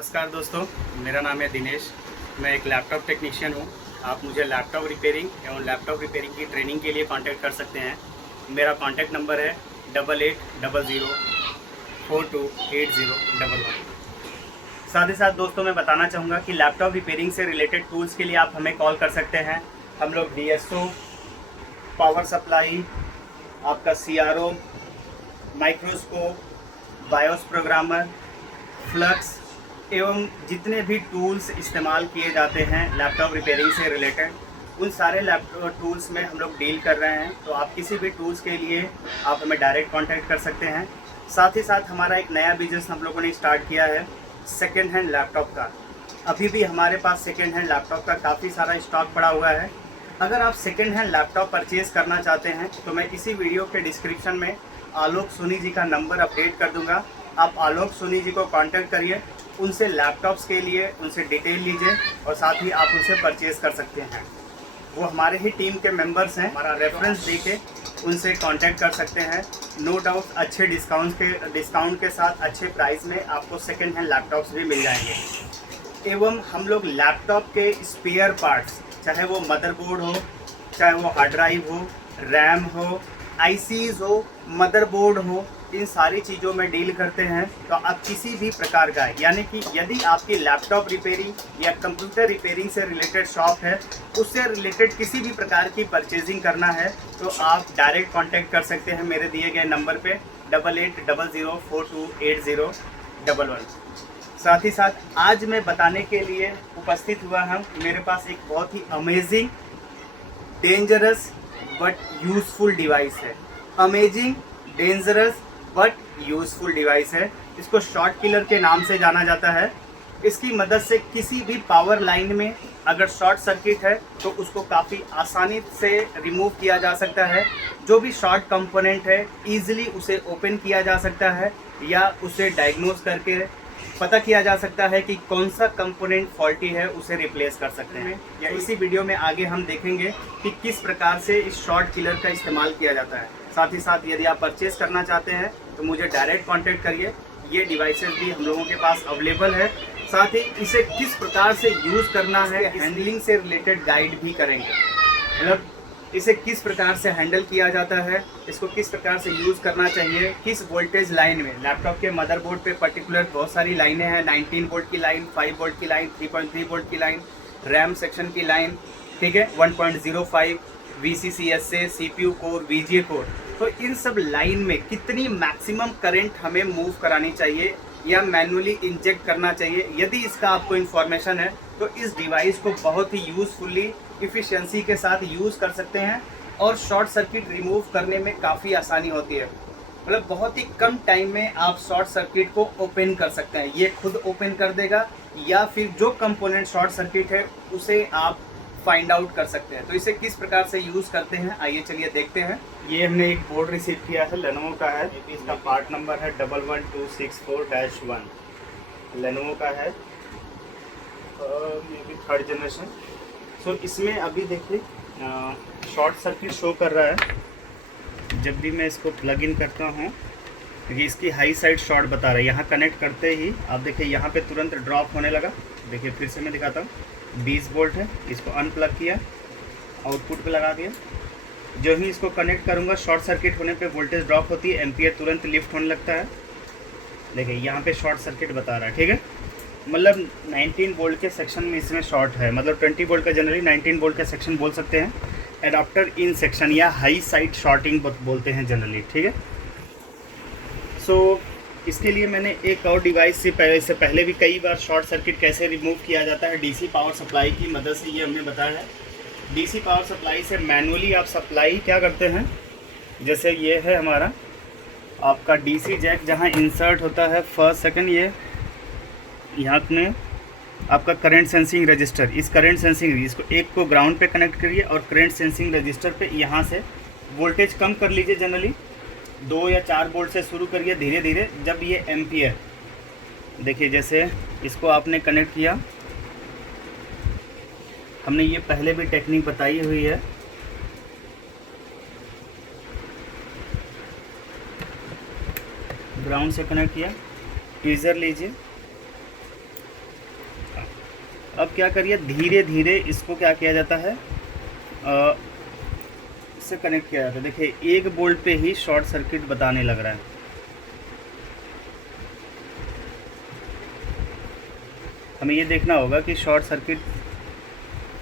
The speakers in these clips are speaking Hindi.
नमस्कार दोस्तों, मेरा नाम है दिनेश। मैं एक लैपटॉप टेक्नीशियन हूँ। आप मुझे लैपटॉप रिपेयरिंग एवं लैपटॉप रिपेयरिंग की ट्रेनिंग के लिए कांटेक्ट कर सकते हैं। मेरा कांटेक्ट नंबर है 8800428011। साथ ही साथ दोस्तों मैं बताना चाहूँगा कि लैपटॉप रिपेयरिंग से रिलेटेड टूल्स के लिए आप हमें कॉल कर सकते हैं। हम लोग DSO, पावर सप्लाई, आपका CRO, microscope, BIOS programmer, flux एवं जितने भी टूल्स इस्तेमाल किए जाते हैं लैपटॉप रिपेयरिंग से रिलेटेड, उन सारे लैपटॉप टूल्स में हम लोग डील कर रहे हैं। तो आप किसी भी टूल्स के लिए आप हमें डायरेक्ट कांटेक्ट कर सकते हैं। साथ ही साथ हमारा एक नया बिजनेस हम लोगों ने स्टार्ट किया है सेकेंड हैंड लैपटॉप का। अभी भी हमारे पास सेकेंड हैंड लैपटॉप का काफ़ी सारा स्टॉक पड़ा हुआ है। अगर आप सेकेंड हैंड लैपटॉप परचेज़ करना चाहते हैं तो मैं इसी वीडियो के डिस्क्रिप्शन में आलोक सोनी जी का नंबर अपडेट कर दूंगा। आप आलोक सोनी जी को कांटेक्ट करिए, उनसे लैपटॉप्स के लिए उनसे डिटेल लीजिए और साथ ही आप उनसे परचेज़ कर सकते हैं। वो हमारे ही टीम के मेंबर्स हैं। हमारा रेफरेंस देके उनसे कांटेक्ट कर सकते हैं। नो डाउट अच्छे डिस्काउंट के साथ अच्छे प्राइस में आपको सेकेंड हैंड लैपटॉप्स भी मिल जाएंगे। एवं हम लोग लैपटॉप के स्पेयर पार्ट्स, चाहे वो मदरबोर्ड हो, चाहे वो हार्ड ड्राइव हो, रैम हो, ICs हो, मदरबोर्ड हो, इन सारी चीज़ों में डील करते हैं। तो आप किसी भी प्रकार का, यानी कि यदि आपकी लैपटॉप रिपेयरिंग या कंप्यूटर रिपेयरिंग से रिलेटेड शॉप है, उससे रिलेटेड किसी भी प्रकार की परचेजिंग करना है तो आप डायरेक्ट कांटेक्ट कर सकते हैं मेरे दिए गए नंबर पे 8800428011। साथ ही साथ आज मैं बताने के लिए उपस्थित हुआ हूँ, मेरे पास एक बहुत ही amazing, dangerous but useful device है। Amazing, dangerous but useful device है। इसको शॉर्ट किलर के नाम से जाना जाता है। इसकी मदद से किसी भी पावर लाइन में अगर शॉर्ट सर्किट है तो उसको काफ़ी आसानी से रिमूव किया जा सकता है। जो भी शॉर्ट कंपोनेंट है ईजिली उसे ओपन किया जा सकता है या उसे डायग्नोज करके पता किया जा सकता है कि कौन सा कंपोनेंट फॉल्टी है, उसे रिप्लेस कर सकते हैं। या इसी वीडियो में आगे हम देखेंगे कि किस प्रकार से इस शॉर्ट किलर का इस्तेमाल किया जाता है। साथ ही साथ यदि आप परचेस करना चाहते हैं तो मुझे डायरेक्ट कांटेक्ट करिए। ये डिवाइसेस भी हम लोगों के पास अवेलेबल है। साथ ही इसे किस प्रकार से यूज़ करना है, हैंडलिंग से रिलेटेड गाइड भी करेंगे। मतलब इसे किस प्रकार से हैंडल किया जाता है, इसको किस प्रकार से यूज़ करना चाहिए, किस वोल्टेज लाइन में। लैपटॉप के मदरबोर्ड पे पर्टिकुलर बहुत सारी लाइनें हैं। 19 वोल्ट की लाइन, 5 वोल्ट की लाइन, 3.3 वोल्ट की लाइन, रैम सेक्शन की लाइन, ठीक है, 1.05 VCCS से CPU कोर, VGA कोर। तो इन सब लाइन में कितनी मैक्सिमम करंट हमें मूव करानी चाहिए या मैनुअली इंजेक्ट करना चाहिए, यदि इसका आपको इन्फॉर्मेशन है तो इस डिवाइस को बहुत ही यूज़फुली, इफ़िशियंसी के साथ यूज़ कर सकते हैं और शॉर्ट सर्किट रिमूव करने में काफ़ी आसानी होती है। मतलब बहुत ही कम टाइम में आप शॉर्ट सर्किट को ओपन कर सकते हैं। ये खुद ओपन कर देगा या फिर जो कंपोनेंट शॉर्ट सर्किट है उसे आप फाइंड आउट कर सकते हैं। तो इसे किस प्रकार से यूज़ करते हैं आइए चलिए देखते हैं। ये हमने एक बोर्ड रिसीव किया है, लेनोवो का है। इसका पार्ट नंबर है 11264-1। लेनोवो का है, ये भी 3rd जनरेशन। सो इसमें अभी देखिए शॉर्ट सर्किट शो कर रहा है। जब भी मैं इसको प्लग इन करता हूँ क्योंकि इसकी हाई साइड शॉर्ट बता रहा है। यहाँ कनेक्ट करते ही आप देखिए यहाँ पे तुरंत ड्रॉप होने लगा। देखिए फिर से मैं दिखाता हूँ, 20 वोल्ट है। इसको अनप्लग किया, आउटपुट पे लगा दिया। जो ही इसको कनेक्ट करूँगा शॉर्ट सर्किट होने पे वोल्टेज ड्रॉप होती है, एम्पियर तुरंत लिफ्ट होने लगता है। देखिए यहाँ पे शॉर्ट सर्किट बता रहा है, ठीक है। मतलब 19 वोल्ट के सेक्शन में इसमें शॉर्ट है। मतलब 20 वोल्ट का जनरली 19 वोल्ट का सेक्शन बोल सकते हैं। एडाप्टर इन सेक्शन या हाई साइड शॉर्टिंग बोलते हैं जनरली, ठीक है। सो इसके लिए मैंने एक और डिवाइस से पहले भी कई बार शॉर्ट सर्किट कैसे रिमूव किया जाता है DC पावर सप्लाई की मदद से, ये हमने बताया है। DC पावर सप्लाई से मैनुअली आप सप्लाई क्या करते हैं, जैसे ये है हमारा आपका DC जैक जहाँ इंसर्ट होता है फर्स्ट सेकंड, ये यहाँ में आपका करंट सेंसिंग रजिस्टर। इस करंट सेंसिंग इसको एक को ग्राउंड पे कनेक्ट करिए और करंट सेंसिंग रजिस्टर पे यहाँ से वोल्टेज कम कर लीजिए। जनरली 2 या 4 वोल्ट से शुरू करिए धीरे धीरे। जब ये एम्पियर, देखिए जैसे इसको आपने कनेक्ट किया, हमने ये पहले भी टेक्निक बताई हुई है। ग्राउंड से कनेक्ट किया, ट्वीज़र लीजिए, अब क्या करिए, धीरे धीरे इसको क्या किया जाता है, इससे कनेक्ट किया जाता है। देखिए एक बोल्ट पे ही शॉर्ट सर्किट बताने लग रहा है। हमें ये देखना होगा कि शॉर्ट सर्किट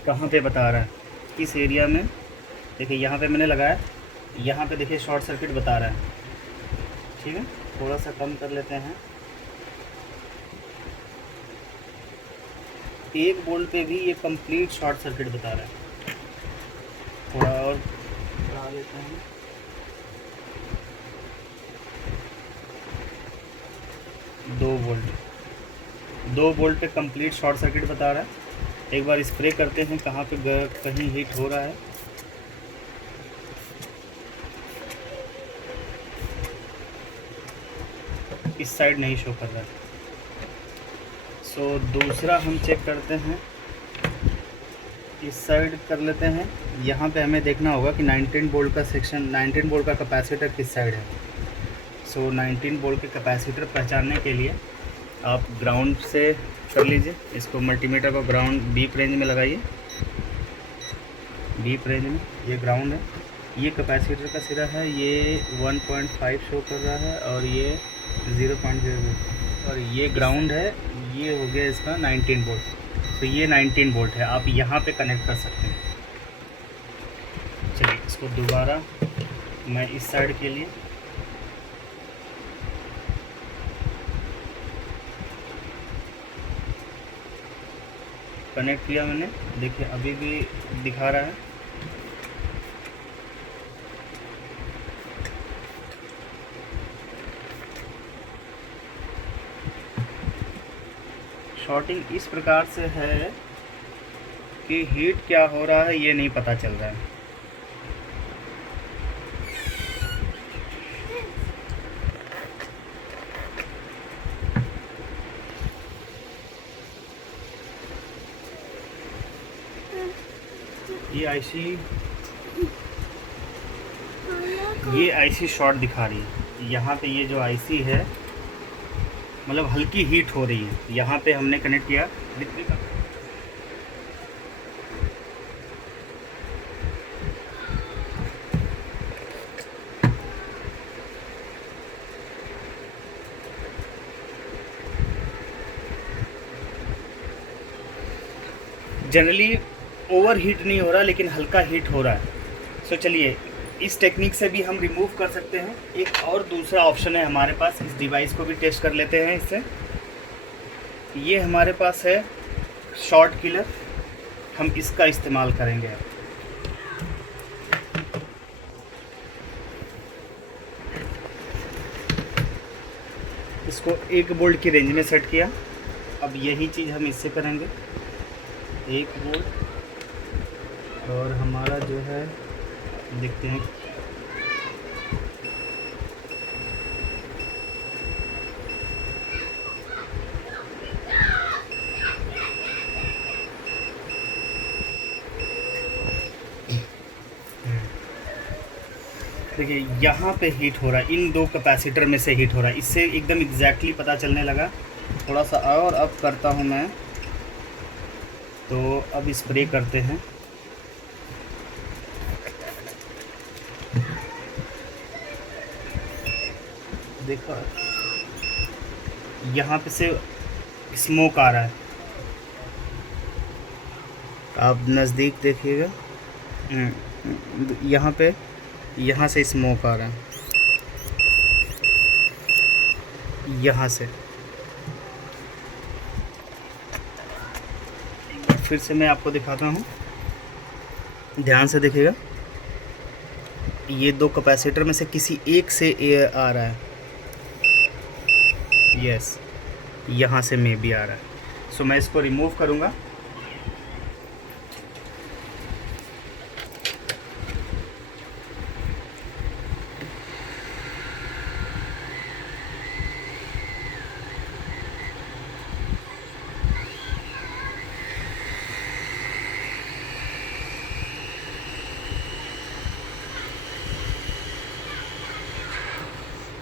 कहाँ पे बता रहा है, किस एरिया में। देखिए यहाँ पे मैंने लगाया, यहाँ पे देखिए शॉर्ट सर्किट बता रहा है। ठीक है, थोड़ा सा कम कर लेते हैं। एक बोल्ट पे भी ये कंप्लीट शॉर्ट सर्किट बता रहा है। थोड़ा और बढ़ा देते हैं। दो वोल्ट पे कंप्लीट शॉर्ट सर्किट बता रहा है। एक बार स्प्रे करते हैं कहाँ पे कहीं हीट हो रहा है। इस साइड नहीं शो कर रहा है। सो दूसरा हम चेक करते हैं, इस साइड कर लेते हैं। यहाँ पे हमें देखना होगा कि 19 वोल्ट का सेक्शन, 19 वोल्ट का कैपेसिटर किस साइड है। सो 19 वोल्ट के कैपेसिटर पहचानने के लिए आप ग्राउंड से कर लीजिए। इसको मल्टीमीटर को ग्राउंड डीप रेंज में लगाइए। डीप रेंज में ये ग्राउंड है, ये कैपेसिटर का सिरा है, ये 1.5 शो कर रहा है और ये 0.0 और ये ग्राउंड है। ये हो गया इसका 19 वोल्ट। तो ये 19 वोल्ट है, आप यहाँ पे कनेक्ट कर सकते हैं। चलिए इसको दोबारा मैं इस साइड के लिए कनेक्ट किया मैंने। देखिए अभी भी दिखा रहा है। शॉर्टिंग इस प्रकार से है कि हीट क्या हो रहा है ये नहीं पता चल रहा है। ये आईसी शॉर्ट दिखा रही है। यहाँ पे ये जो आईसी है मतलब हल्की हीट हो रही है। यहाँ पे हमने कनेक्ट किया। जनरली ओवर हीट नहीं हो रहा लेकिन हल्का हीट हो रहा है। सो चलिए इस टेक्निक से भी हम रिमूव कर सकते हैं। एक और दूसरा ऑप्शन है हमारे पास, इस डिवाइस को भी टेस्ट कर लेते हैं इससे। ये हमारे पास है शॉर्ट किलर, हम इसका इस्तेमाल करेंगे। इसको 1 वोल्ट की रेंज में सेट किया। अब यही चीज़ हम इससे करेंगे। 1 वोल्ट और हमारा जो है देखते हैं। देखिए यहाँ पे हीट हो रहा है, इन दो कैपेसिटर में से हीट हो रहा है। इससे एकदम एग्जैक्टली पता चलने लगा। थोड़ा सा और अब करता हूँ मैं, तो अब स्प्रे करते हैं। देखो यहाँ पे से स्मोक आ रहा है, आप नज़दीक देखिएगा। यहाँ पे यहाँ से स्मोक आ रहा है, यहाँ से। फिर से मैं आपको दिखाता हूँ, ध्यान से देखिएगा। ये दो कैपेसिटर में से किसी एक से एयर आ रहा है। यस, यहाँ से मे भी आ रहा है। सो मैं इसको रिमूव करूँगा।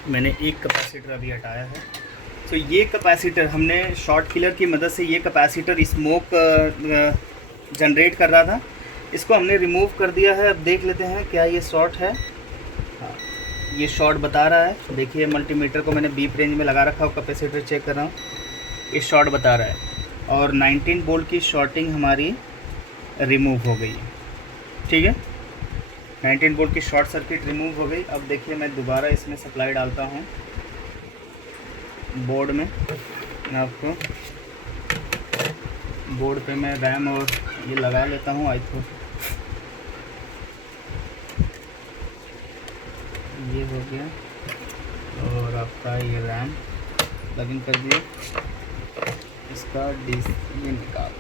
मैंने एक कैपेसिटर अभी हटाया है। तो ये कैपेसिटर हमने शॉर्ट किलर की मदद से, ये कैपेसिटर स्मोक जनरेट कर रहा था, इसको हमने रिमूव कर दिया है। अब देख लेते हैं क्या ये शॉर्ट है। हाँ, ये शॉर्ट बता रहा है। देखिए मल्टीमीटर को मैंने बीप रेंज में लगा रखा है, कैपेसिटर चेक कर रहा हूँ, ये शॉर्ट बता रहा है और 19 वोल्ट की शॉर्टिंग हमारी रिमूव हो गई है। ठीक है, 19 वोल्ट की शॉर्ट सर्किट रिमूव हो गई। अब देखिए मैं दोबारा इसमें सप्लाई डालता हूँ बोर्ड में। आपको बोर्ड पे मैं रैम और ये लगा लेता हूँ आईथो। ये हो गया और आपका ये रैम प्लग इन कर दिए। इसका ये निकाल,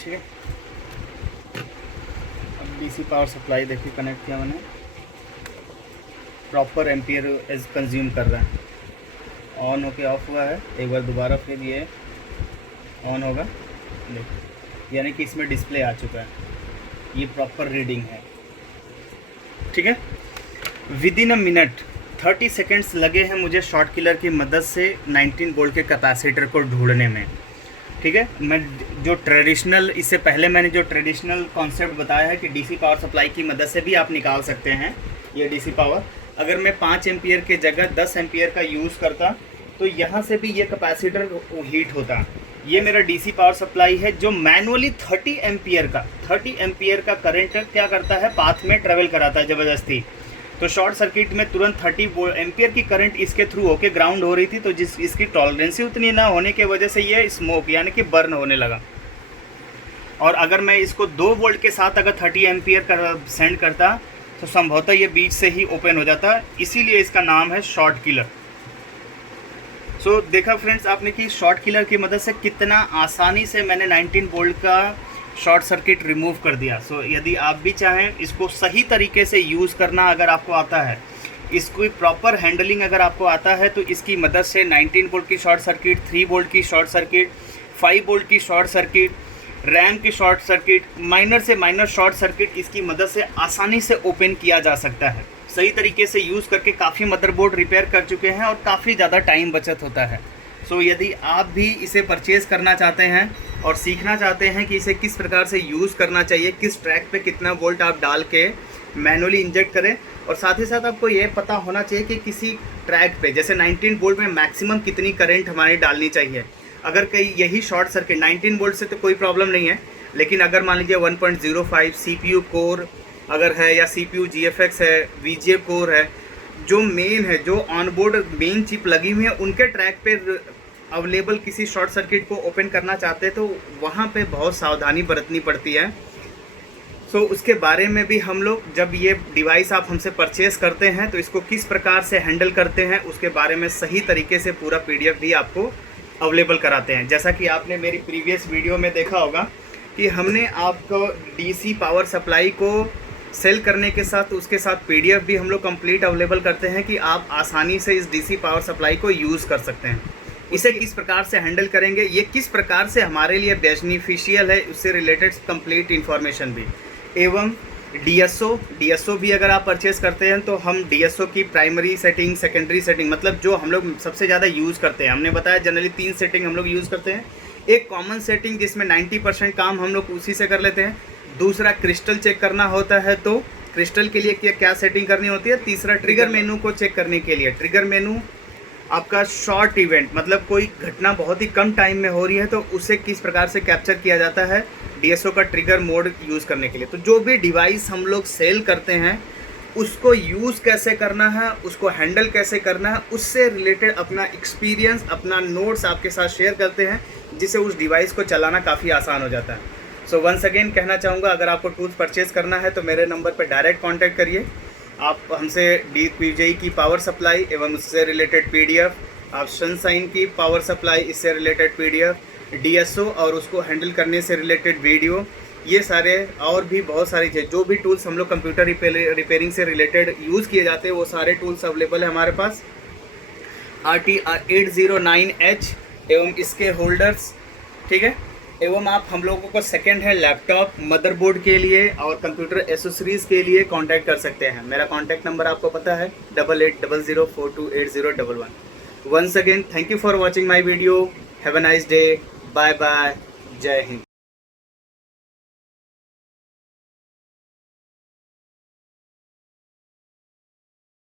ठीक है। अब डीसी पावर सप्लाई देखिए कनेक्ट किया मैंने, प्रॉपर एम्पियर एज कंज्यूम कर रहा है। ऑन होके ऑफ हुआ है, एक बार दोबारा फिर ये ऑन होगा, देखिए यानी कि इसमें डिस्प्ले आ चुका है, ये प्रॉपर रीडिंग है। ठीक है, with in a minute 30 seconds लगे हैं मुझे शॉर्ट किलर की मदद से 19 वोल्ट के कैपेसिटर को ढूंढने में। ठीक है, मैं जो ट्रेडिशनल, इससे पहले मैंने जो ट्रेडिशनल कॉन्सेप्ट बताया है कि डीसी पावर सप्लाई की मदद से भी आप निकाल सकते हैं ये डीसी पावर। अगर मैं 5 एम्पियर के जगह 10 एम्पियर का यूज़ करता तो यहाँ से भी ये कैपेसिटर हीट होता। ये मेरा डीसी पावर सप्लाई है जो मैनुअली 30 एम्पियर का करंट क्या करता है, पाथ में ट्रेवल कराता है ज़बरदस्ती। तो शॉर्ट सर्किट में तुरंत 30 एम्पियर की करंट इसके थ्रू होके ग्राउंड हो रही थी, तो जिस इसकी टॉलरेंसी उतनी ना होने की वजह से ये स्मोक यानी कि बर्न होने लगा। और अगर मैं इसको 2 वोल्ट के साथ अगर 30 एम्पियर कर सेंड करता तो संभवतः ये बीच से ही ओपन हो जाता, इसीलिए इसका नाम है शॉर्ट किलर। सो देखा फ्रेंड्स आपने कि शॉर्ट किलर की मदद से कितना आसानी से मैंने 19 वोल्ट का शॉर्ट सर्किट रिमूव कर दिया। सो यदि आप भी चाहें इसको सही तरीके से यूज़ करना अगर आपको आता है, इसको प्रॉपर हैंडलिंग अगर आपको आता है, तो इसकी मदद से 19 वोल्ट की शॉर्ट सर्किट, 3 वोल्ट की शॉर्ट सर्किट, 5 वोल्ट की शॉर्ट सर्किट, रैम की शॉर्ट सर्किट, माइनर से माइनर शॉर्ट सर्किट इसकी मदद से आसानी से ओपन किया जा सकता है। सही तरीके से यूज़ करके काफ़ी मदरबोर्ड रिपेयर कर चुके हैं और काफ़ी ज़्यादा टाइम बचत होता है। सो यदि आप भी इसे परचेज़ करना चाहते हैं और सीखना चाहते हैं कि इसे किस प्रकार से यूज़ करना चाहिए, किस ट्रैक पे कितना वोल्ट आप डाल के मैनुअली इंजेक्ट करें, और साथ ही साथ आपको ये पता होना चाहिए कि किसी ट्रैक पे जैसे 19 वोल्ट में मैक्सिमम कितनी करंट हमारी डालनी चाहिए। अगर कहीं यही शॉर्ट सर्किट 19 वोल्ट से तो कोई प्रॉब्लम नहीं है, लेकिन अगर मान लीजिए 1.05 CPU कोर अगर है या CPU GFX है, VGA कोर है, जो मेन है, जो ऑनबोर्ड मेन चिप लगी हुई है, उनके ट्रैक पे अवेलेबल किसी शॉर्ट सर्किट को ओपन करना चाहते हैं तो वहाँ पे बहुत सावधानी बरतनी पड़ती है। सो उसके बारे में भी हम लोग, जब ये डिवाइस आप हमसे परचेज़ करते हैं तो इसको किस प्रकार से हैंडल करते हैं उसके बारे में सही तरीके से पूरा PDF भी आपको अवेलेबल कराते हैं। जैसा कि आपने मेरी प्रीवियस वीडियो में देखा होगा कि हमने आपको DC पावर सप्लाई को सेल करने के साथ उसके साथ PDF भी हम लोग कंप्लीट अवेलेबल करते हैं कि आप आसानी से इस DC पावर सप्लाई को यूज़ कर सकते हैं। इसे किस प्रकार से हैंडल करेंगे, ये किस प्रकार से हमारे लिए बेनिफिशियल है, उससे रिलेटेड कंप्लीट इन्फॉर्मेशन भी, एवं DSO भी अगर आप परचेस करते हैं तो हम DSO की प्राइमरी सेटिंग, सेकेंडरी सेटिंग, मतलब जो हम लोग सबसे ज़्यादा यूज़ करते हैं, हमने बताया जनरली 3 सेटिंग हम लोग यूज़ करते हैं। एक कॉमन सेटिंग जिसमें 90% काम हम लोग उसी से कर लेते हैं। दूसरा क्रिस्टल चेक करना होता है तो क्रिस्टल के लिए क्या सेटिंग करनी होती है। तीसरा ट्रिगर मेनू को चेक करने के लिए, ट्रिगर मेनू आपका शॉर्ट इवेंट, मतलब कोई घटना बहुत ही कम टाइम में हो रही है तो उसे किस प्रकार से कैप्चर किया जाता है DSO का ट्रिगर मोड यूज़ करने के लिए। तो जो भी डिवाइस हम लोग सेल करते हैं उसको यूज़ कैसे करना है, उसको हैंडल कैसे करना है, उससे रिलेटेड अपना एक्सपीरियंस, अपना नोट्स आपके साथ शेयर करते हैं, जिससे उस डिवाइस को चलाना काफ़ी आसान हो जाता है। सो वंस अगेन कहना चाहूँगा, अगर आपको टूल्स परचेज़ करना है तो मेरे नंबर पर डायरेक्ट कॉन्टैक्ट करिए। आप हमसे DPJ की पावर सप्लाई एवं उससे रिलेटेड PDF, आप सनशाइन की पावर सप्लाई, इससे रिलेटेड PDF, DSO और उसको हैंडल करने से रिलेटेड वीडियो, ये सारे और भी बहुत सारी चीज़, जो भी टूल्स हम लोग कंप्यूटर रिपेयरिंग से रिलेटेड यूज़ किए जाते हैं वो सारे टूल्स अवेलेबल है हमारे पास। RT809H एवं इसके होल्डर्स, ठीक है, एवं आप हम लोगों को सेकेंड हैंड लैपटॉप, मदरबोर्ड के लिए और कंप्यूटर एसेसरीज के लिए कांटेक्ट कर सकते हैं। मेरा कांटेक्ट नंबर आपको पता है 8800428011। Once again thank you for watching my video. Have a nice day. Bye bye. जय हिंद।